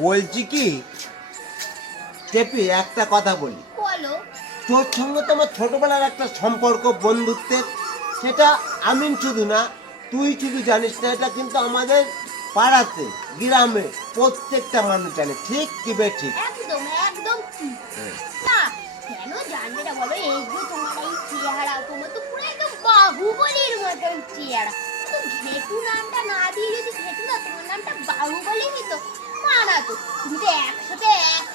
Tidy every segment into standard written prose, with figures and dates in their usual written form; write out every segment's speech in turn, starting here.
বলছি কি টেপি, একটা কথা বলি। বলো। তোর সঙ্গে তো আমার ছোটবেলার একটা সম্পর্ক, বন্ধুত্বের, সেটা আমি শুধু না, তুই শুধু জানিস না, এটা কিন্তু আমাদের পাড়াতে, গ্রামে প্রত্যেকটা মানুষ জানে। ঠিক কি বে ঠিক? একদম একদম ঠিক। না কেন জানবে না বলো? এই যে তোমার এই চেহারা, তোমার তো পুরো একদম বাহুবলীর মতন চেহারা। তো ঘেটু নামটা না দিয়ে যদি ঘেটু না তোমার নামটা বাহুবলী নিত, মানা তো তুমি তো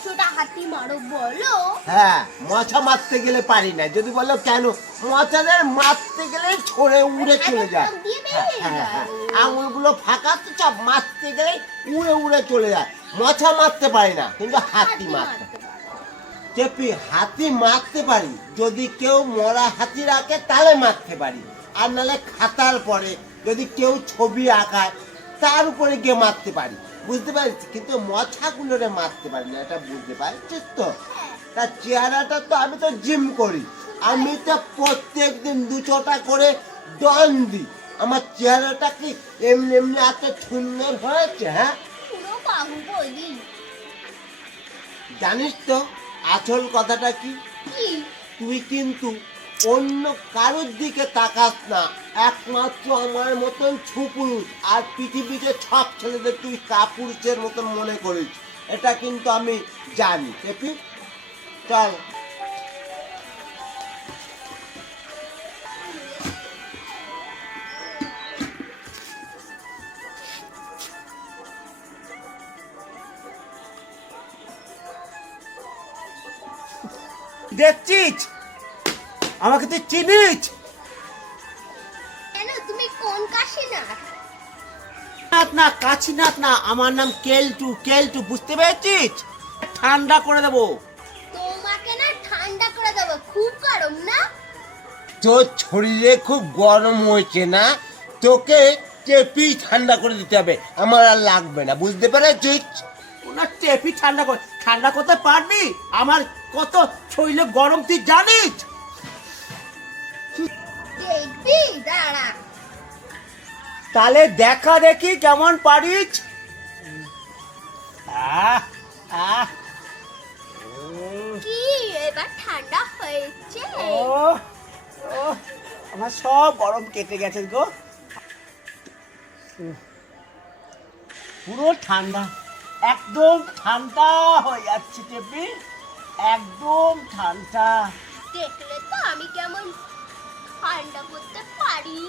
100টা হাতি মারো বলো। হ্যাঁ, মশা মারতে গেলে পারি না। যদি বলো কেন, মশাদের মারতে গেলে ছড়ে উড়ে চলে যায়। আঙুলগুলো ফাঁকা তো, সব মারতে গেলে উড়ে উড়ে চলে যায়। মশা মারতে পারি না, কিন্তু হাতি মারতে পারি। চেপি, হাতি মারতে পারি যদি কেউ মরা হাতি রাখে, তাহলে মারতে পারি। আর নাহলে খাতার পরে যদি কেউ ছবি আঁকায়, তার উপরে গিয়ে মারতে পারি, বুঝতে পারিস? কিন্তু মশাগুলোরে মারতে পারি না, এটা বুঝতে পারছিস তো? তার চেহারাটা তো, আমি তো জিম করি, আমি তো প্রত্যেক দিন 2-6টা করে দন দিই। আমার চেহারাটা কি এমনি এমনি এত সুন্দর হয়েছে? হ্যাঁ, পুরো বাহুবলী। জানিস তো আসল কথাটা কি? কি? তুই কিন্তু অন্য কারোর দিকে তাকাস না, একমাত্র আমার মতন ছুপুরুষ। আর পৃথিবীতে সব ছেলেদের তুই কাপুরুষের মতন মনে করিস, এটা কিন্তু আমি জানি। টেপি, চল। দেখছিস আমাকে, তুই চিনিস? কেন তুমি কোন কাশীনাথ? নাথ না, কাশীনাথ না, আমার নাম কেলটু। কেলটু, বুঝতে পেরেছিস? ঠান্ডা করে দেবো। তোমাকে না ঠান্ডা করে দেবো, খুব গরম না? তোর শরীরে খুব গরম হয়েছে না, তোকে টেপি ঠান্ডা করে দিতে হবে, আমার আর লাগবে না, বুঝতে পেরেছিস? ওনার টেপি ঠান্ডা করতে পারবি? আমার কত শরীরে গরম তুই জানিস? দেখবি, দাঁড়া। তাহলে দেখা দেখি কেমন পারিস। আহ আহ কি এবার ঠান্ডা হয়েছে? ও ও আমার সব গরম কেটে গেছে গো। পুরো ঠান্ডা, একদম ঠান্ডা হয়ে যাচ্ছে টেপি, একদম ঠান্ডা। দেখলে তো আমি কেমন ঠান্ডা করতে পারি।